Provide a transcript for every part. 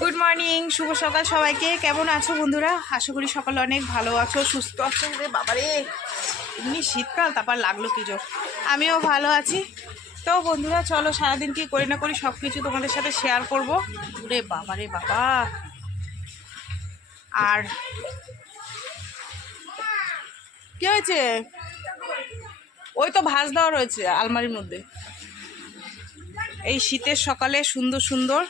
Good morning, শুভ সকাল সবাইকে। কেমন আছো বন্ধুরা? আশা করি সকালে অনেক ভালো আছো, সুস্থ আছো। রে বাবারে, এমনি শীতকাল, তারপর লাগলো কি জোর। আমিও ভালো আছি। তো বন্ধুরা চলো, সারাদিন কি করি না করি সব কিছু তোমাদের সাথে শেয়ার করবো। রে বাবারে বাবা। আর কি হয়েছে? ওই তো ভাঁজ দেওয়া রয়েছে আলমারির মধ্যে। এই শীতের সকালে সুন্দর সুন্দর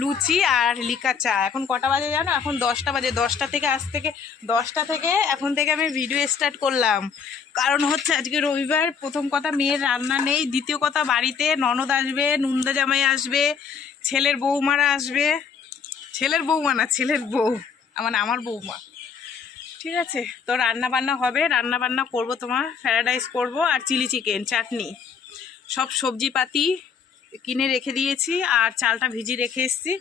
লুচি আর লিকা চা। এখন কটা বাজে জানো? এখন 10টা বাজে। 10টা থেকে এখন থেকে আমি ভিডিও স্টার্ট করলাম। কারণ হচ্ছে আজকে রবিবার। প্রথম কথা, মেয়ের রান্না নেই। দ্বিতীয় কথা, বাড়িতে ননদ আসবে, নুনদা জামাই আসবে, ছেলের বৌমারা আসবে। ছেলের বৌমা না, ছেলের বউ, আমার বৌমা। ঠিক আছে, তো রান্না বান্না হবে। রান্না বান্না করবো, তোমার ফ্রায়েড রাইস করবো আর চিলি চিকেন, চাটনি, সব সবজিপাতি কিনে রেখে দিয়েছি। আর চালটা ভিজিয়ে রেখে এসেছি।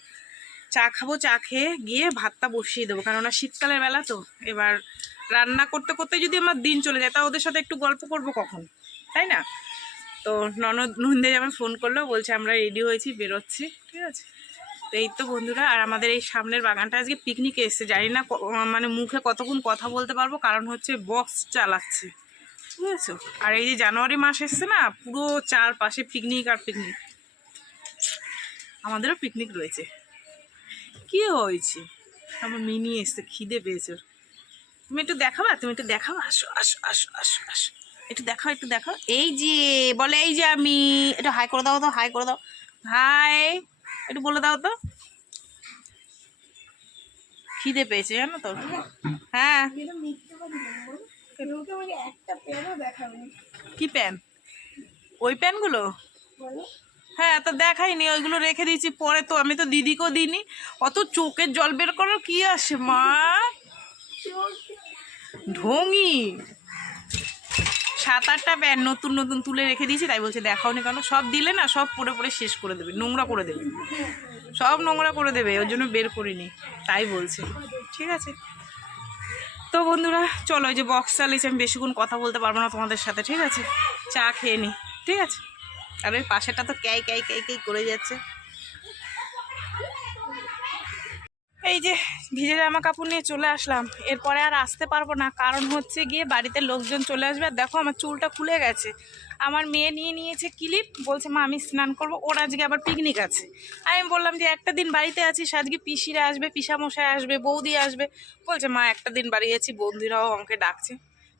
চা খাবো, চা খেয়ে গিয়ে ভাতটা বসিয়ে দেবো, কেননা শীতকালের বেলা তো। এবার রান্না করতে করতে যদি আমার দিন চলে যায়, তা ওদের সাথে একটু গল্প করবো কখন, তাই না? তো ননদে যেমন ফোন করলো, বলছে আমরা রেডি হয়েছি, বেরোচ্ছি। ঠিক আছে, তো এই তো বন্ধুরা। আর আমাদের এই সামনের বাগানটা আজকে পিকনিকে এসছে। জানি না মানে মুখে কতক্ষণ কথা বলতে পারবো, কারণ হচ্ছে বক্স চালাচ্ছে, বুঝেছো? আর এই যে জানুয়ারি মাস এসছে না, পুরো চারপাশে পিকনিক আর পিকনিক। আমাদেরও পিকনিক রয়েছে। কি হয়েছে? আমার মিনি এসছে, খিদে পেয়েছে। তুমি একটু দেখাবা? আসো আসো আসো আসো আসো, একটু দেখাও। এই যে বলে, এই যে আমি। একটু হাই করে দাও তো, হাই করে দাও, হাই একটু বলে দাও তো। খিদে পেয়েছে জানো তো। হ্যাঁ, কি প্যান? ওই প্যানগুলো? হ্যাঁ, তো দেখাইনি, ওইগুলো রেখে দিয়েছি পরে। তো আমি তো দিদিকেও দিইনি। অত চোখের জল বের করার কি আসে মা, ঢঙি। 7-8টা প্যান নতুন নতুন তুলে রেখে দিয়েছি, তাই বলছে দেখাও নি কেন। সব দিলে না, সব পরে পরে শেষ করে দেবে, নোংরা করে দেবে, সব নোংরা করে দেবে, ওই জন্য বের করিনি, তাই বলছে। ঠিক আছে, তো বন্ধুরা চলো, ওই যে বক্স চালিয়েছি, আমি বেশিক্ষণ কথা বলতে পারবো না তোমাদের সাথে। ঠিক আছে, চা খেয়ে নি। ঠিক আছে, আর ওই পাশেটা তো ক্যাই ক্যাই ক্যাই ক্যাই করে যাচ্ছে। এই যে ভিজে জামা কাপড় নিয়ে চলে আসলাম। এরপরে আর আসতে পারবো না, কারণ হচ্ছে গিয়ে বাড়িতে লোকজন চলে আসবে। আর দেখো, আমার চুলটা খুলে গেছে। আমার মেয়ে নিয়ে নিয়েছে ক্লিপ, বলছে মা আমি স্নান করবো। ওর আজকে আবার পিকনিক আছে। আমি বললাম যে একটা দিন বাড়িতে আছিস, আজকে পিসিরা আসবে, পিসামশাই আসবে, বৌদি আসবে। বলছে মা একটা দিন বাড়ি আছি, বৌদিরাও আমাকে ডাকছে।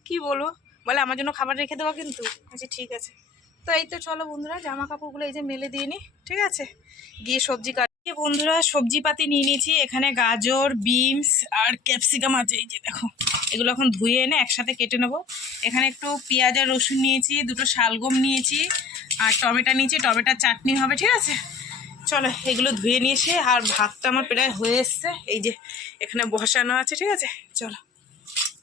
কি বলবো, বলে আমার জন্য খাবার রেখে দেওয়া কিন্তু। আচ্ছা ঠিক আছে। তো এই তো চলো বন্ধুরা, জামা কাপড়গুলো এই যে মেলে দিয়ে নি। ঠিক আছে, গিয়ে সবজি বন্ধুরা সবজিপাতি নিয়ে নিয়েছি। এখানে গাজর, বিনস আর ক্যাপসিকাম আছে। এই যে দেখো, এগুলো এখন ধুয়ে এনে একসাথে কেটে নেবো। এখানে একটু পেঁয়াজ আর রসুন নিয়েছি, দুটো শালগম নিয়েছি, আর টমেটো নিয়েছি। টমেটোর চাটনি হবে। ঠিক আছে, চলো এগুলো ধুয়ে নিয়ে এসে, আর ভাতটা আমার প্রায় হয়ে এসছে। এই যে এখানে বসানো আছে। ঠিক আছে, চলো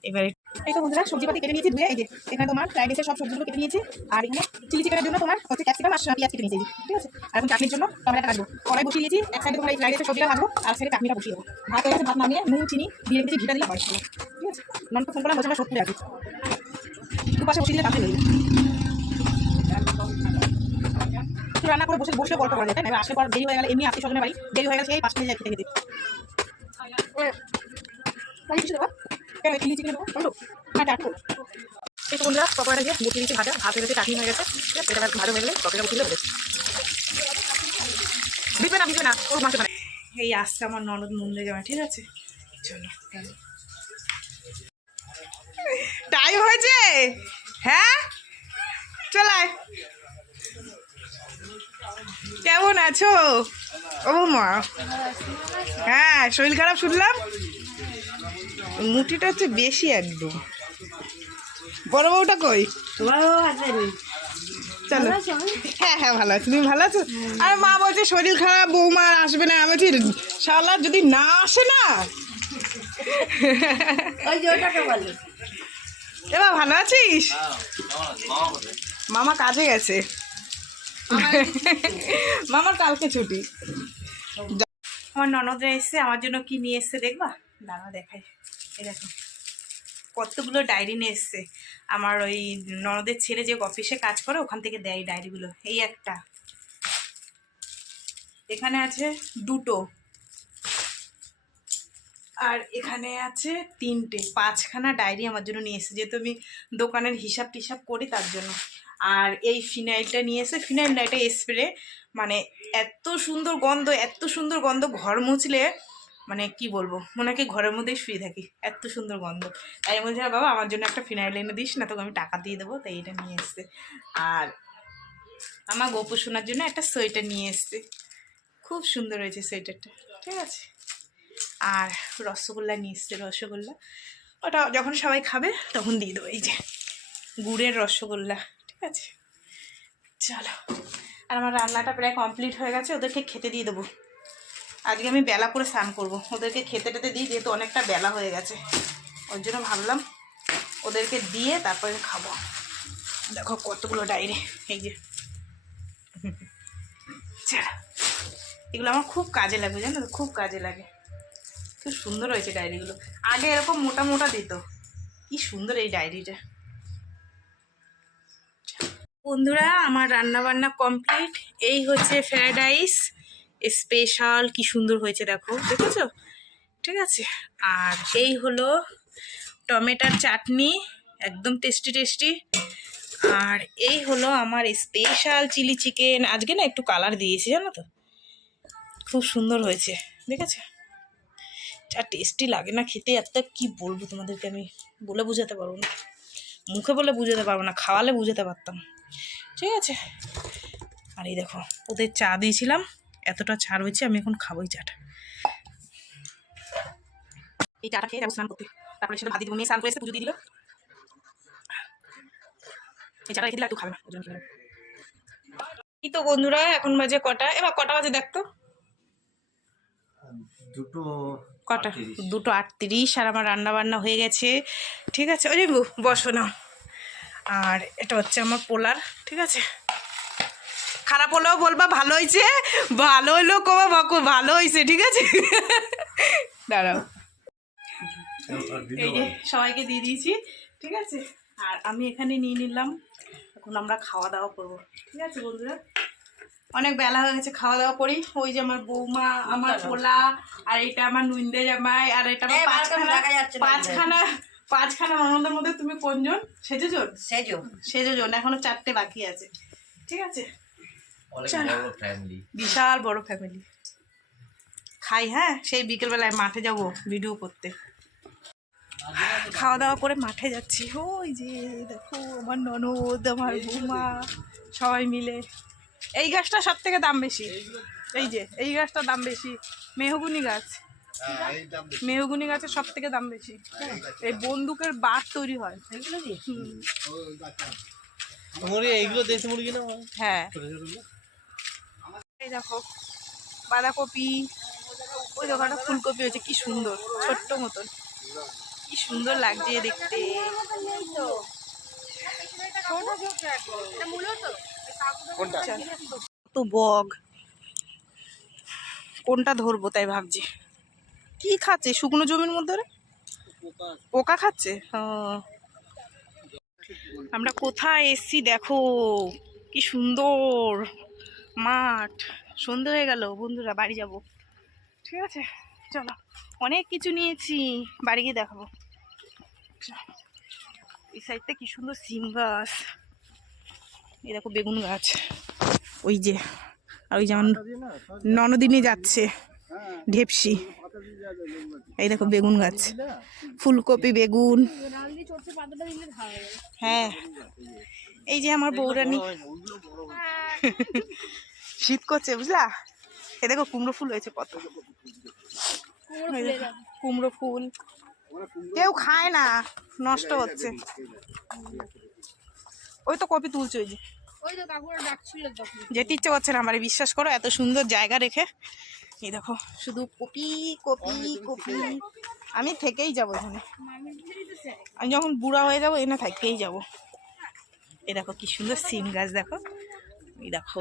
এবারে। এই তো বন্ধুরা সবজিপাতি কেটে নিয়েছি ধুয়ে। এই যে এখানে তোমার ফ্রাইড রাইসের সব সবজিগুলো কেটে নিয়েছি। আর এখানে চিলি চিকেনের জন্য তোমার হচ্ছে ক্যাপসিকাম আর পেঁয়াজ কেটে নিয়েছি। ঠিক আছে, আর এখন চাটনির জন্য টমেটো কাটবো। কড়াই বসিয়ে দিয়েছি, এক সাইডে তোমার এই ফ্রাইড রাইসের সবজিটা ভাজবো, আর সাইডে চাটনিটা বসিয়ে দেবো। ভাত হয়ে গেছে, ভাত নামিয়ে নুন চিনি দিয়ে রেখেছি, ঘিটা দিলে হয়। ঠিক আছে, ননকে ফোন করলাম, বলছে আমরা সত্যি আছি। দুপাশে বসিয়ে দিলে তাতে হয়ে যাবে। একটু রান্না করে বসে বসে গল্প করা যায়, তাই না? আসলে পর দেরি হয়ে গেলে, এমনি আত্মীয় স্বজনের বাড়ি দেরি হয়ে গেছে, এই 5 মিনিট যায় খেতে খেতে। চিলি চিকেন দেবো না টাটকো। এই তো বন্ধুরা পকোড়াটা দিয়ে বসিয়ে দিয়েছি ভাজা। ভাত হয়ে গেছে, চাটনি হয়ে গেছে। ঠিক আছে, এটা ভাজা হয়ে গেলে তরকারিটা বসিয়ে দেবো। ভিজবে না ওর মাংস বানায়। এই আসছে আমার ননদ মুন্ডে জামা। ঠিক আছে, চলো টাইম হয়েছে। হ্যাঁ চলায়। কেমন আছো? ও মা, হ্যাঁ শরীর খারাপ শুনলাম। মুটিটা হচ্ছে বেশি একদম। বড় বউটা কই? চলো। হ্যাঁ হ্যাঁ ভালো আছি, তুমি ভালো আছো? আর মা বলছে শরীর খারাপ, বৌমা আসবে না। আমি ঠিক শালা যদি না আসে না। এবার ভালো আছিস? মামা কাজে গেছে, মামার কালকে ছুটি। আমার ননদরা এসছে, আমার জন্য কি নিয়ে এসছে দেখবা? দাঁড়া দেখাই। এই দেখো কতগুলো ডায়েরি নিয়ে এসছে। আমার ওই ননদের ছেলে যে অফিসে কাজ করে, ওখান থেকে দেয় ডায়েরিগুলো। এই একটা, এখানে আছে 2টো, আর এখানে আছে 3টে, 5খানা ডায়েরি আমার জন্য নিয়ে এসেছে, যেহেতু আমি দোকানের হিসাব টিসাব করি তার জন্য। আর এই ফিনাইলটা নিয়ে এসে, ফিনাইল না এটা স্প্রে, মানে এত সুন্দর গন্ধ, এত সুন্দর গন্ধ, ঘর মুছলে মানে কি বলবো, মনে হয় কি ঘরের মধ্যেই শুয়ে থাকি, এত সুন্দর গন্ধ। তাই বলছি বাবা আমার জন্য একটা ফিনাইল এনে দিস না, তোকে আমি টাকা দিয়ে দেবো, তাই এটা নিয়ে এসছে। আর আমার গোপু সোনার জন্য একটা সোয়েটার নিয়ে এসছে, খুব সুন্দর হয়েছে সোয়েটারটা, ঠিক আছে। আর রসগোল্লা নিয়ে এসছে, রসগোল্লা ওটা যখন সবাই খাবে তখন দিয়ে দেবো, এই যে গুড়ের রসগোল্লা, ঠিক আছে। চলো, আর আমার রান্নাটা প্রায় কমপ্লিট হয়ে গেছে, ওদেরকে খেতে দিয়ে দেবো। আজকে আমি বেলা করে স্নান করবো, ওদেরকে খেতে টেতে দিই, যেহেতু অনেকটা বেলা হয়ে গেছে, ওর জন্য ভাবলাম ওদেরকে দিয়ে তারপরে খাবো। দেখো কতগুলো ডায়েরি, এই যে চলো, এগুলো আমার খুব কাজে লাগবে, জানো তো, খুব কাজে লাগে। খুব সুন্দর হয়েছে ডায়েরিগুলো, আগে এরকম মোটা মোটা দিত, কি সুন্দর এই ডায়েরিটা। বন্ধুরা আমার রান্না বান্না কমপ্লিট, এই হচ্ছে ফ্রায়েড রাইস স্পেশাল, কি সুন্দর হয়েছে দেখো, দেখেছো, ঠিক আছে। আর এই হলো টমেটোর চাটনি, একদম টেস্টি টেস্টি। আর এই হলো আমার স্পেশাল চিলি চিকেন, আজকে না একটু কালার দিয়েছি জানো তো, খুব সুন্দর হয়েছে, দেখেছো। যা টেস্টি লাগে না খেতে, এত কি বলবো তোমাদেরকে, আমি বলে বোঝাতে পারবো না, মুখে বলে বুঝাতে পারবো না, খাওয়ালে বুঝাতে পারতাম, ঠিক আছে। আর এই দেখো ওদের চা দিয়েছিলাম, এতটা ছাড় হয়েছে, আমি এখন খাবোই চাটা। এই চাটা খেয়ে যাবো স্নান করতে, তারপরে সেটা ভাত দিয়ে মেয়ে স্নান করে এসে পুজো দিয়ে দিল, এই চাটা রেখে দিলে একটু খাবে না, ওই জন্য। এই তো বন্ধুরা এখন বাজে কটা, এবার কটা বাজে দেখতো, 2:38, আর আমার রান্না বান্না হয়ে গেছে, ঠিক আছে। ওই বসো না। আর এটা হচ্ছে আমার পোলার, ঠিক আছে। খারাপ হলেও বলবা ভালো হয়েছে, ভালো হইলেও কবা বাকু ভালো হয়েছে, ঠিক আছে। দাঁড়াও, এই যে সবাইকে দিয়ে দিয়েছি, ঠিক আছে। আর আমি এখানে নিয়ে নিলাম, এখন আমরা খাওয়া দাওয়া করবো, ঠিক আছে বন্ধুরা। অনেক বেলা হয়ে গেছে, খাওয়া দাওয়া করি। ওই যে আমার বৌমা, আমার পোলা, আর এটা আমার নুইন্দে জামাই, আর এটা আমার পাঁচখানা ননদের মধ্যে তুমি কোনজন সেজোজন? সেজোজন, এখনো 4টে বাকি আছে, ঠিক আছে। বিশাল বড় ফ্যামিলি। খাই, হ্যাঁ, সেই বিকেলবেলায় মাঠে যাব ভিডিও করতে। খাওয়া দাওয়া করে মাঠে যাচ্ছি, ওই যে দেখো আমার ননদ, আমার বৌমা, সবাই মিলে। এই গাছটা সব থেকে দাম বেশি, এই যে এই গাছটার দাম বেশি, মেহগুনি গাছ, মেহগুনি গাছের সব থেকে দাম বেশি। এই বন্দুকের বাট তৈরি হয়, হ্যাঁ। এই দেখো বাঁধাকপি, ওই দোকানটা ফুলকপি হয়েছে, কি সুন্দর, ছোট্ট মতন, কি সুন্দর লাগছে দেখতে। তো বগ, কোনটা ধরবো তাই ভাবছি। কি খাচ্ছে শুকনো জমির মধ্যে, পোকা খাচ্ছে। আমরা কোথায় এসছি দেখো, কি সুন্দর মাঠ। সন্ধে হয়ে গেল বন্ধুরা, বাড়ি যাব, ঠিক আছে। চলো, অনেক কিছু নিয়েছি, বাড়ি গিয়ে দেখাবো। এই সাইডটা কি সুন্দর সিম গাছ, এই দেখো বেগুন গাছ, ওই যে, আর ওই যেমন ননদিনী যাচ্ছে ঢেপসি, এই দেখো বেগুন গাছ, ফুলকপি, বেগুন, হ্যাঁ। এই যে আমার বৌরানী, শীত করছে বুঝলা। এই দেখো কুমড়ো ফুল হয়েছে কত, কুমড়ো ফুল কেউ খায় না, নষ্ট হচ্ছে। ওই তো কপি তুলছে, ওই যে যেতে ইচ্ছে করছে না আমার, বিশ্বাস করো, এত সুন্দর জায়গা রেখে। এই দেখো শুধু কপি কপি কপি, আমি থেকেই যাবো এখানে, আমি যখন বুড়া হয়ে যাবো এখানে থেকেই যাবো। এই দেখো কি সুন্দর সিম গাছ, দেখো, এই দেখো।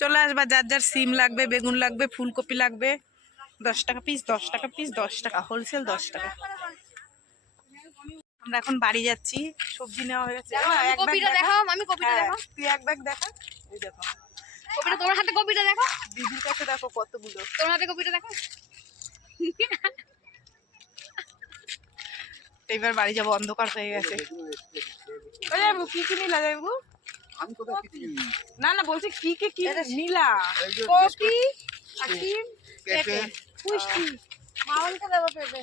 চলে আসবা, যার যার সিম লাগবে, বেগুন লাগবে, ফুলকপি লাগবে, 10 টাকা পিস, 10 টাকা পিস, 10 টাকা হোলসেল, 10 টাকা। আমরা এখন বাড়ি যাচ্ছি, সবজি নেওয়া হয়ে গেছে। কপিটা দেখাও, আমি কপিটা দেখাও। তুই এক ব্যাগ দেখা, এই দেখো কপিটা তোমার হাতে, কপিটা দেখো দিদির কাছে, দেখো কতগুলো। তোমার হাতে কপিটা দেখো। এবার বাড়ি যাবো, অন্ধকার হয়ে গেছে। ওই যাবো, কি কি নিলা যাবো? না না, বলছি কি কি কি নিলা? কপি, আকিম, পেঁপে, পুষ্টি। মামনকে দেবো পেঁপে।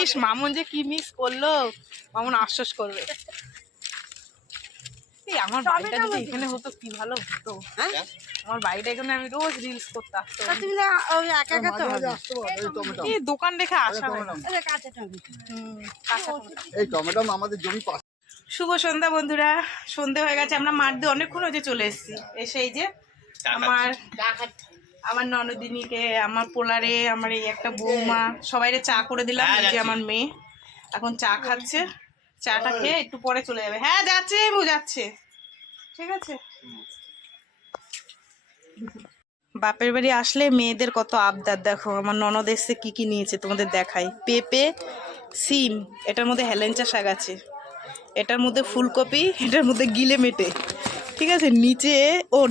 ইস, মামুন যে কি মিস করলো, মামুন আশ্বাস করবে। এই আমার বাড়িটা যদি এখানে হতো কি ভালো হতো। হ্যাঁ, আমার বাড়িটা এখানে আমি রোজ রিলস করতে আসতাম। ওই একা একা তো হবে। এই দোকান দেখে আসা হয় না। কাঁচা টমেটো। এই টমেটো আমাদের জমি পাশে। শুভ সন্ধ্যা বন্ধুরা, সন্ধে হয়ে গেছে, আমরা মাঠ দিয়ে অনেকক্ষণ হয়েছে চলে এসেছি। এসে এই যে আমার ননদিনীকে, আমার পোলারে, আমার এই একটা বৌমা, সবাইরে চা করে দিলাম। এই যে আমার মেয়ে এখন চা খাচ্ছে, চাটা খেয়ে একটু পরে চলে যাবে। হ্যাঁ যাচ্ছে, যাচ্ছে, ঠিক আছে। বাপের বাড়ি আসলে মেয়েদের কত আবদার, দেখো আমার ননদ এসে কি কি নিয়েছে তোমাদের দেখাই। পেঁপে, সিম, এটার মধ্যে হেলেঞ্চা শাক আছে, এটার মধ্যে ফুলকপি, এটার মধ্যে গিলে মেটে, ঠিক আছে।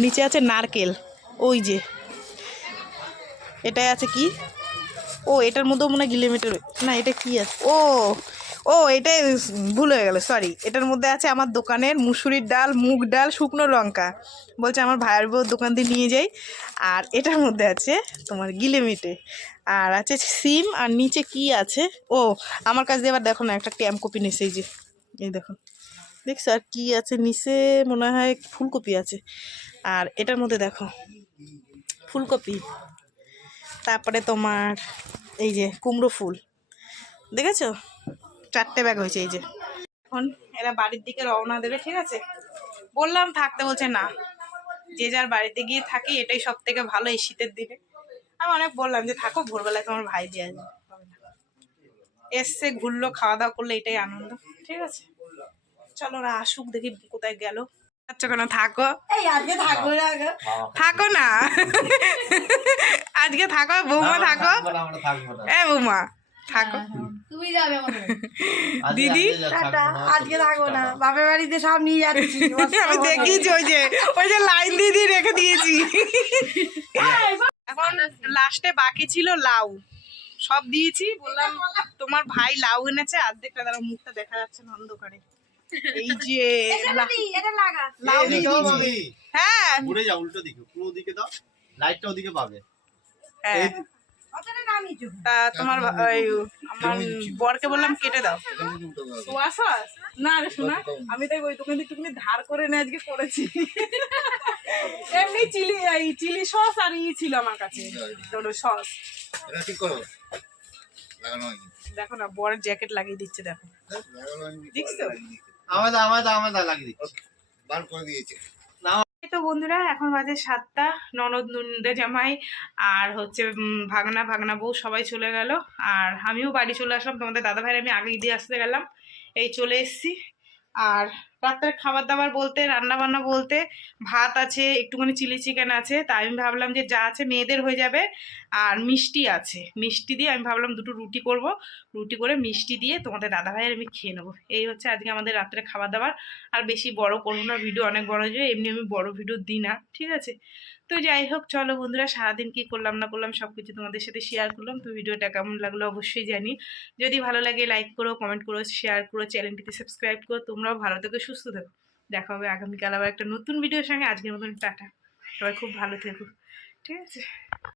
নিচে আছে নারকেল, ওই যে এটাই আছে কি, ও এটার মধ্যেও মনে হয় গিলে মেটে, না এটা কি আছে, ও এটাই ভুল হয়ে গেল, সরি। এটার মধ্যে আছে আমার দোকানের মুসুরির ডাল, মুগ ডাল, শুকনো লঙ্কা, বলছে আমার ভাইয়ের বউ দোকান দিয়ে নিয়ে যাই। আর এটার মধ্যে আছে তোমার গিলে মেটে, আর আছে সিম, আর নিচে কি আছে, আমার কাছে দিয়ে এবার দেখো না, একটা ট্যাম কপি নিছে, এই যে এই দেখো, দেখছো। আর কি আছে নিচে, মনে হয় ফুলকপি আছে। আর এটার মধ্যে দেখো ফুলকপি, তারপরে তোমার এই যে কুমড়ো ফুল, দেখেছো, 4টে ব্যাগ হয়েছে। এই যে এখন এরা বাড়ির দিকে রওনা দেবে, ঠিক আছে। বললাম থাকতে, বলছে না, যে যার বাড়িতে গিয়ে থাকি, এটাই সব থেকে ভালো এই শীতের দিনে। আমি অনেক বললাম যে থাকো, ভোরবেলায় তোমার ভাই দিয়ে আসবে, এসছে ঘুরলো, খাওয়া দাওয়া করলে, এটাই আনন্দ, ঠিক আছে। চলো ওরা আসুক, দেখি কোথায় গেল। আচ্ছা কেন, থাকো, থাকো না, আজকে থাকো বৌমা, থাকো, এ বৌমা থাকো, তুমি যাবে দিদি আজকে থাকবো না, বাপের বাড়িতে সব নিয়ে যাচ্ছি। আমি দেখিয়েছি, ওই যে লাইন দিয়ে রেখে দিয়েছি। এখন লাস্টে বাকি ছিল লাউ, সব দিয়েছি। বললাম তোমার ভাই লাউ এনেছে, অর্ধেকটা তার মুখটা দেখা যাচ্ছে না অন্ধকারে। এই যে লাউ দিয়ে দিয়েছি। হ্যাঁ ঘুরে যাও, উল্টো দিকে, পুরো দিকে দাও, লাইটটা ওদিকে পাবে। হ্যাঁ, তা তোমার আমার বরকে বললাম কেটে দাও। সোয়া সস না রে শোনা, আমি তাই ওই দোকান থেকে একটুখানি ধার করে নিয়ে আজকে করেছি। এমনি চিলি সস আর ছিল আমার কাছে, সস। এটা ঠিক করো, লাগানো হয়নি। দেখো না, বরের জ্যাকেট লাগিয়ে দিচ্ছে, দেখো, লাগানো হয়নি। দেখছো। আমাদের লাগিয়ে দিচ্ছি, বার করে দিয়েছে। এই তো বন্ধুরা, এখন বাজে 7টা, ননদ নুনদে জামাই আর হচ্ছে ভাগনা বউ সবাই চলে গেল। আর আমিও বাড়ি চলে আসলাম, তোমাদের দাদা ভাইয়ের আমি আগেই দিয়ে আসতে গেলাম, এই চলে এসছি। আর রাত্রে খাবার দাবার বলতে, রান্না বান্না বলতে, ভাত আছে, একটুখানি চিলি চিকেন আছে, তাই আমি ভাবলাম যে যা আছে মেয়েদের হয়ে যাবে। আর মিষ্টি আছে, মিষ্টি দিয়ে আমি ভাবলাম 2টো রুটি করব, রুটি করে মিষ্টি দিয়ে তোমাদের দাদা ভাইয়ের আমি খেয়ে নেবো। এই হচ্ছে আজকে আমাদের রাত্রে খাবার দাবার। আর বেশি বড় করবো না, ভিডিও অনেক বড় হয়ে যায়, এমনি আমি বড় ভিডিও দিই না, ঠিক আছে। তো যাই হোক, চলো বন্ধুরা, সারাদিন কি করলাম না করলাম সব কিছু তোমাদের সাথে শেয়ার করলাম। তো ভিডিওটা কেমন লাগলো অবশ্যই জানি, যদি ভালো লাগে লাইক করো, কমেন্ট করো, শেয়ার করো, চ্যানেলটিতে সাবস্ক্রাইব করো। তোমরাও ভালো থেকো, সুস্থ থেকো, দেখা হবে আগামীকাল আবার একটা নতুন ভিডিওর সঙ্গে। আজকের মতন টাটা, সবাই খুব ভালো থেকো, ঠিক আছে।